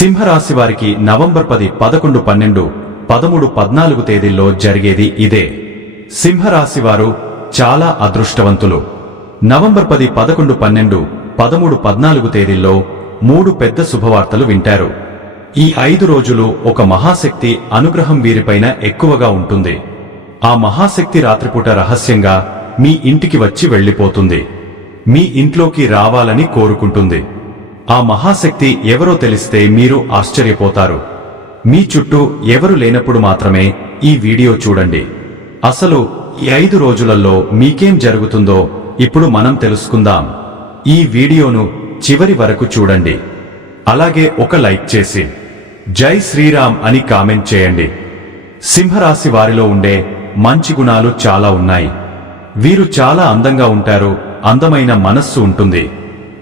సింహరాశి వారికి నవంబర్ 10, 11, 12, 13, 14 తేదీల్లో జరిగేది ఇదే. సింహరాశి వారు చాలా అదృష్టవంతులు. నవంబర్ 10, 11, 12, 13, 14 తేదీల్లో 3 పెద్ద శుభవార్తలు వింటారు. ఈ 5 రోజులు ఒక మహాశక్తి అనుగ్రహం వీరిపైన ఎక్కువగా ఉంటుంది. ఆ మహాశక్తి రాత్రిపూట రహస్యంగా మీ ఇంటికి వచ్చి వెళ్లిపోతుంది. మీ ఇంట్లోకి రావాలని కోరుకుంటుంది. ఆ మహాశక్తి ఎవరో తెలిస్తే మీరు ఆశ్చర్యపోతారు. మీ చుట్టూ ఎవరు లేనప్పుడు మాత్రమే ఈ వీడియో చూడండి. అసలు ఈ 5 రోజులలో మీకేం జరుగుతుందో ఇప్పుడు మనం తెలుసుకుందాం. ఈ వీడియోను చివరి వరకు చూడండి. అలాగే ఒక లైక్ చేసి జై శ్రీరామ్ అని కామెంట్ చేయండి. సింహరాశి వారిలో ఉండే మంచి గుణాలు చాలా ఉన్నాయి. వీరు చాలా అందంగా ఉంటారు. అందమైన మనస్సు ఉంటుంది.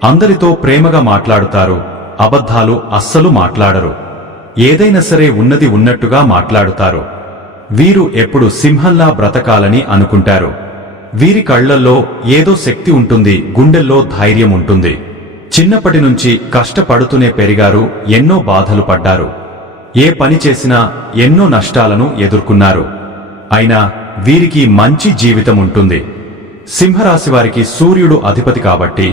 అందరితో ప్రేమగా మాట్లాడుతారు. అబద్ధాలు అస్సలు మాట్లాడరు. ఏదైనా సరే ఉన్నది ఉన్నట్టుగా మాట్లాడుతారు. వీరు ఎప్పుడు సింహంలా బ్రతకాలని అనుకుంటారు. వీరి కళ్లల్లో ఏదో శక్తి ఉంటుంది. గుండెల్లో ధైర్యం ఉంటుంది. చిన్నప్పటి నుంచి కష్టపడుతూనే పెరిగారు. ఎన్నో బాధలు పడ్డారు. ఏ పని చేసినా ఎన్నో నష్టాలను ఎదుర్కొన్నారు. అయినా వీరికి మంచి జీవితం ఉంటుంది. సింహరాశి వారికి సూర్యుడు అధిపతి కాబట్టి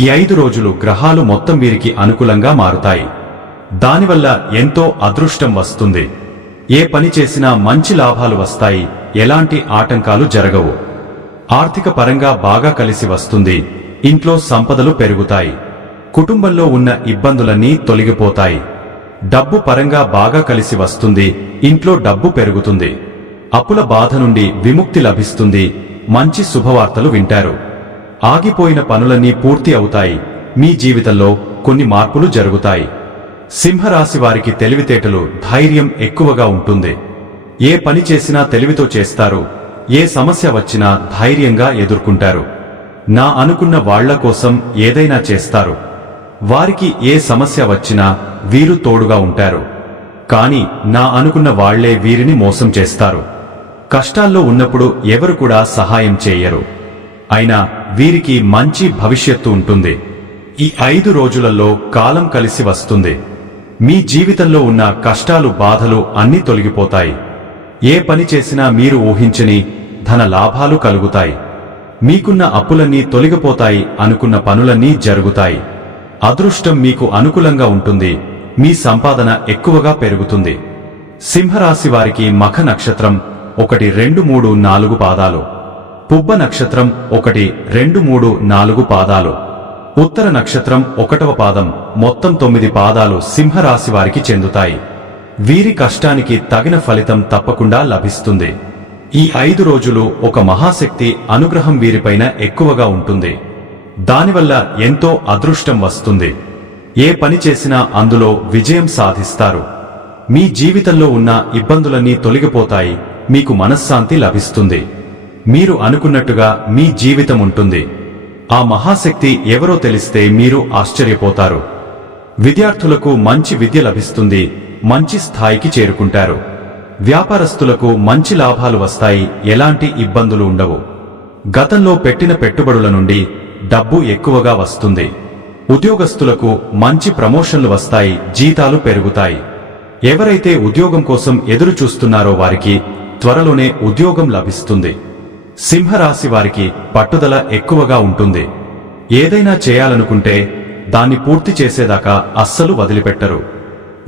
ఈ 5 రోజులు గ్రహాలు మొత్తం వీరికి అనుకూలంగా మారుతాయి. దానివల్ల ఎంతో అదృష్టం వస్తుంది. ఏ పని చేసినా మంచి లాభాలు వస్తాయి. ఎలాంటి ఆటంకాలు జరగవు. ఆర్థిక పరంగా బాగా కలిసి వస్తుంది. ఇంట్లో సంపదలు పెరుగుతాయి. కుటుంబంలో ఉన్న ఇబ్బందులన్నీ తొలగిపోతాయి. డబ్బు పరంగా బాగా కలిసి వస్తుంది. ఇంట్లో డబ్బు పెరుగుతుంది. అప్పుల బాధ నుండి విముక్తి లభిస్తుంది. మంచి శుభవార్తలు వింటారు. ఆగిపోయిన పనులన్నీ పూర్తి అవుతాయి. మీ జీవితంలో కొన్ని మార్పులు జరుగుతాయి. సింహరాశి వారికి తెలివితేటలు, ధైర్యం ఎక్కువగా ఉంటుంది. ఏ పని చేసినా తెలివితో చేస్తారు. ఏ సమస్య వచ్చినా ధైర్యంగా ఎదుర్కొంటారు. నా అనుకున్న వాళ్ల కోసం ఏదైనా చేస్తారు. వారికి ఏ సమస్య వచ్చినా వీరు తోడుగా ఉంటారు. కాని నా అనుకున్న వాళ్లే వీరిని మోసం చేస్తారు. కష్టాల్లో ఉన్నప్పుడు ఎవరు కూడా సహాయం చేయరు. అయినా వీరికి మంచి భవిష్యత్తు ఉంటుంది. ఈ 5 రోజులలో కాలం కలిసి వస్తుంది. మీ జీవితంలో ఉన్న కష్టాలు, బాధలు అన్నీ తొలగిపోతాయి. ఏ పని చేసినా మీరు ఊహించని ధన లాభాలు కలుగుతాయి. మీకున్న అప్పులన్నీ తొలగిపోతాయి. అనుకున్న పనులన్నీ జరుగుతాయి. అదృష్టం మీకు అనుకూలంగా ఉంటుంది. మీ సంపాదన ఎక్కువగా పెరుగుతుంది. సింహరాశి వారికి మఖ నక్షత్రం 1, 2, 3, 4 పాదాలు, పుబ్బ నక్షత్రం 1, 2, 3, 4 పాదాలు, ఉత్తర నక్షత్రం 1వ పాదం, మొత్తం 9 పాదాలు సింహరాశి వారికి చెందుతాయి. వీరి కష్టానికి తగిన ఫలితం తప్పకుండా లభిస్తుంది. ఈ 5 రోజులు ఒక మహాశక్తి అనుగ్రహం వీరిపైన ఎక్కువగా ఉంటుంది. దానివల్ల ఎంతో అదృష్టం వస్తుంది. ఏ పని చేసినా అందులో విజయం సాధిస్తారు. మీ జీవితంలో ఉన్న ఇబ్బందులన్నీ తొలగిపోతాయి. మీకు మనశ్శాంతి లభిస్తుంది. మీరు అనుకున్నట్టుగా మీ జీవితం ఉంటుంది. ఆ మహాశక్తి ఎవరో తెలిస్తే మీరు ఆశ్చర్యపోతారు. విద్యార్థులకు మంచి విద్య లభిస్తుంది. మంచి స్థాయికి చేరుకుంటారు. వ్యాపారస్తులకు మంచి లాభాలు వస్తాయి. ఎలాంటి ఇబ్బందులు ఉండవు. గతంలో పెట్టిన పెట్టుబడుల నుండి డబ్బు ఎక్కువగా వస్తుంది. ఉద్యోగస్తులకు మంచి ప్రమోషన్లు వస్తాయి. జీతాలు పెరుగుతాయి. ఎవరైతే ఉద్యోగం కోసం ఎదురు చూస్తున్నారో వారికి త్వరలోనే ఉద్యోగం లభిస్తుంది. సింహరాశి వారికి పట్టుదల ఎక్కువగా ఉంటుంది. ఏదైనా చేయాలనుకుంటే దాన్ని పూర్తి చేసేదాకా అస్సలు వదిలిపెట్టరు.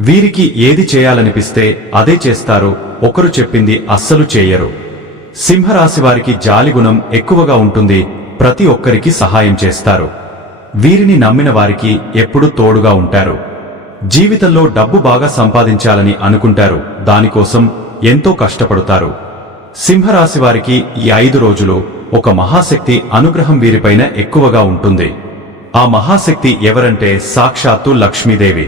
వీరికి ఏది చేయాలనిపిస్తే అదే చేస్తారు. ఒకరు చెప్పింది అస్సలు చేయరు. సింహరాశి వారికి జాలిగుణం ఎక్కువగా ఉంటుంది. ప్రతి ఒక్కరికి సహాయం చేస్తారు. వీరిని నమ్మిన వారికి ఎప్పుడూ తోడుగా ఉంటారు. జీవితంలో డబ్బు బాగా సంపాదించాలని అనుకుంటారు. దానికోసం ఎంతో కష్టపడతారు. సింహరాశి వారికి ఈ 5 రోజులు ఒక మహాశక్తి అనుగ్రహం వీరిపైన ఎక్కువగా ఉంటుంది. ఆ మహాశక్తి ఎవరంటే సాక్షాత్తు లక్ష్మీదేవి.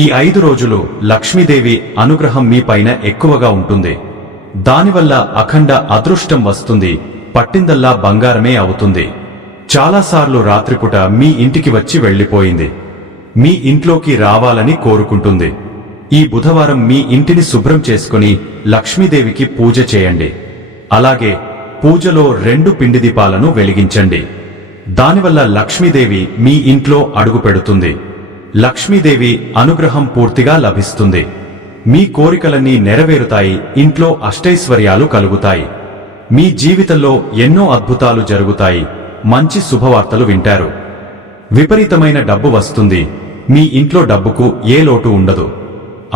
ఈ 5 రోజులు లక్ష్మీదేవి అనుగ్రహం మీ పైన ఎక్కువగా ఉంటుంది. దానివల్ల అఖండ అదృష్టం వస్తుంది. పట్టిందల్లా బంగారమే అవుతుంది. చాలాసార్లు రాత్రిపూట మీ ఇంటికి వచ్చి వెళ్లిపోయింది. మీ ఇంట్లోకి రావాలని కోరుకుంటుంది. ఈ బుధవారం మీ ఇంటిని శుభ్రం చేసుకుని లక్ష్మీదేవికి పూజ చేయండి. అలాగే పూజలో 2 పిండి దీపాలను వెలిగించండి. దానివల్ల లక్ష్మీదేవి మీ ఇంట్లో అడుగు పెడుతుంది. లక్ష్మీదేవి అనుగ్రహం పూర్తిగా లభిస్తుంది. మీ కోరికలన్నీ నెరవేరుతాయి. ఇంట్లో అష్టైశ్వర్యాలు కలుగుతాయి. మీ జీవితంలో ఎన్నో అద్భుతాలు జరుగుతాయి. మంచి శుభవార్తలు వింటారు. విపరీతమైన డబ్బు వస్తుంది. మీ ఇంట్లో డబ్బుకు ఏ లోటు ఉండదు.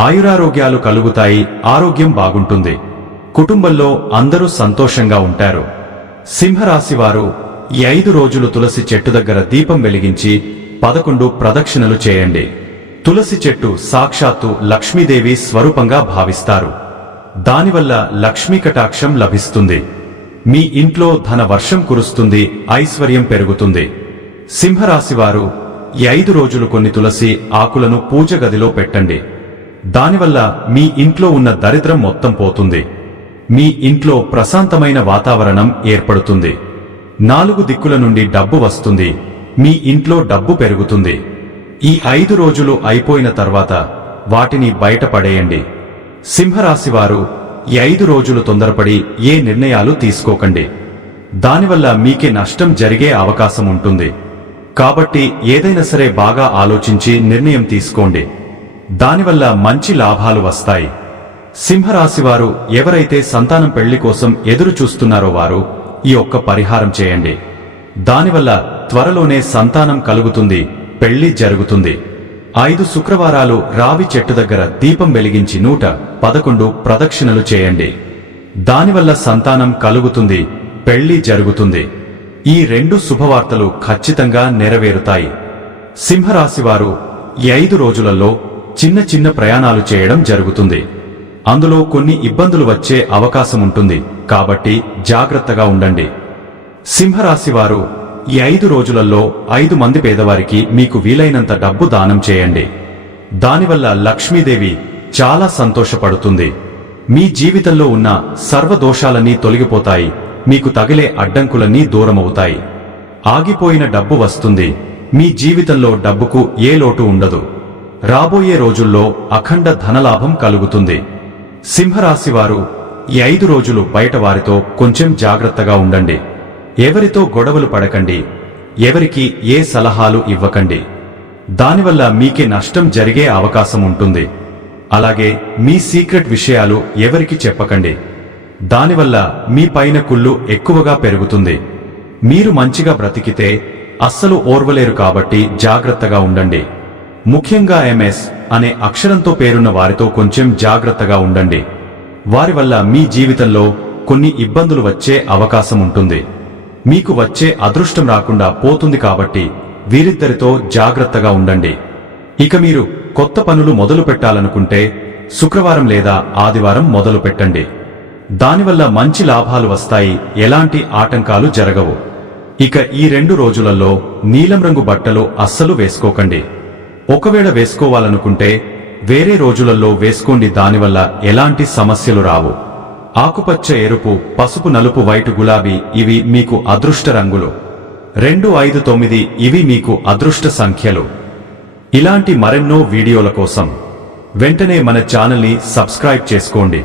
ఆయురారోగ్యాలు కలుగుతాయి. ఆరోగ్యం బాగుంటుంది. కుటుంబంలో అందరూ సంతోషంగా ఉంటారు. సింహరాశివారు ఈ 5 రోజులు తులసి చెట్టు దగ్గర దీపం వెలిగించి 11 ప్రదక్షిణలు చేయండి. తులసి చెట్టు సాక్షాత్తు లక్ష్మీదేవి స్వరూపంగా భావిస్తారు. దానివల్ల లక్ష్మీ కటాక్షం లభిస్తుంది. మీ ఇంట్లో ధన వర్షం కురుస్తుంది. ఐశ్వర్యం పెరుగుతుంది. సింహరాశివారు ఈ 5 రోజులు కొన్ని తులసి ఆకులను పూజ గదిలో పెట్టండి. దానివల్ల మీ ఇంట్లో ఉన్న దరిద్రం మొత్తం పోతుంది. మీ ఇంట్లో ప్రశాంతమైన వాతావరణం ఏర్పడుతుంది. 4 దిక్కుల నుండి డబ్బు వస్తుంది. మీ ఇంట్లో డబ్బు పెరుగుతుంది. ఈ 5 రోజులు అయిపోయిన తర్వాత వాటిని బయట పడేయండి. సింహరాశివారు ఈ 5 రోజులు తొందరపడి ఏ నిర్ణయాలు తీసుకోకండి. దానివల్ల మీకే నష్టం జరిగే అవకాశం ఉంటుంది. కాబట్టి ఏదైనా సరే బాగా ఆలోచించి నిర్ణయం తీసుకోండి. దానివల్ల మంచి లాభాలు వస్తాయి. సింహరాశివారు ఎవరైతే సంతానం పెళ్లి కోసం ఎదురు చూస్తున్నారో వారు ఈ ఒక్క పరిహారం చేయండి. దానివల్ల త్వరలోనే సంతానం కలుగుతుంది. పెళ్లి జరుగుతుంది. 5 శుక్రవారాలు రావి చెట్టు దగ్గర దీపం వెలిగించి 111 ప్రదక్షిణలు చేయండి. దానివల్ల సంతానం కలుగుతుంది. పెళ్లి జరుగుతుంది. ఈ 2 శుభవార్తలు ఖచ్చితంగా నెరవేరుతాయి. సింహరాశివారు ఈ 5 రోజులలో చిన్న చిన్న ప్రయాణాలు చేయడం జరుగుతుంది. అందులో కొన్ని ఇబ్బందులు వచ్చే అవకాశం ఉంటుంది. కాబట్టి జాగ్రత్తగా ఉండండి. సింహరాశివారు ఈ 5 రోజులలో 5 మంది పేదవారికి మీకు వీలైనంత డబ్బు దానం చేయండి. దానివల్ల లక్ష్మీదేవి చాలా సంతోషపడుతుంది. మీ జీవితంలో ఉన్న సర్వదోషాలన్నీ తొలగిపోతాయి. మీకు తగిలే అడ్డంకులన్నీ దూరమవుతాయి. ఆగిపోయిన డబ్బు వస్తుంది. మీ జీవితంలో డబ్బుకు ఏ లోటు ఉండదు. రాబోయే రోజుల్లో అఖండ ధనలాభం కలుగుతుంది. సింహరాశివారు ఈ 5 రోజులు బయట వారితో కొంచెం జాగ్రత్తగా ఉండండి. ఎవరితో గొడవలు పడకండి. ఎవరికి ఏ సలహాలు ఇవ్వకండి. దానివల్ల మీకే నష్టం జరిగే అవకాశం ఉంటుంది. అలాగే మీ సీక్రెట్ విషయాలు ఎవరికి చెప్పకండి. దానివల్ల మీ పైన కుళ్ళు ఎక్కువగా పెరుగుతుంది. మీరు మంచిగా బ్రతికితే అస్సలు ఓర్వలేరు. కాబట్టి జాగ్రత్తగా ఉండండి. ముఖ్యంగా MS అనే అక్షరంతో పేరున్న వారితో కొంచెం జాగ్రత్తగా ఉండండి. వారి వల్ల మీ జీవితంలో కొన్ని ఇబ్బందులు వచ్చే అవకాశం ఉంటుంది. మీకు వచ్చే అదృష్టం రాకుండా పోతుంది. కాబట్టి వీరిద్దరితో జాగ్రత్తగా ఉండండి. ఇక మీరు కొత్త పనులు మొదలు పెట్టాలనుకుంటే శుక్రవారం లేదా ఆదివారం మొదలు పెట్టండి. దానివల్ల మంచి లాభాలు వస్తాయి. ఎలాంటి ఆటంకాలు జరగవు. ఇక ఈ 2 రోజులలో నీలం రంగు బట్టలు అస్సలు వేసుకోకండి. ఒకవేళ వేసుకోవాలనుకుంటే వేరే రోజులలో వేసుకోండి. దానివల్ల ఎలాంటి సమస్యలు రావు. ఆకుపచ్చ, ఎరుపు, పసుపు, నలుపు, వైట్, గులాబీ ఇవి మీకు అదృష్ట రంగులు. 2, 5, 9 ఇవి మీకు అదృష్ట సంఖ్యలు. ఇలాంటి మరెన్నో వీడియోల కోసం వెంటనే మన ఛానల్ని సబ్స్క్రైబ్ చేసుకోండి.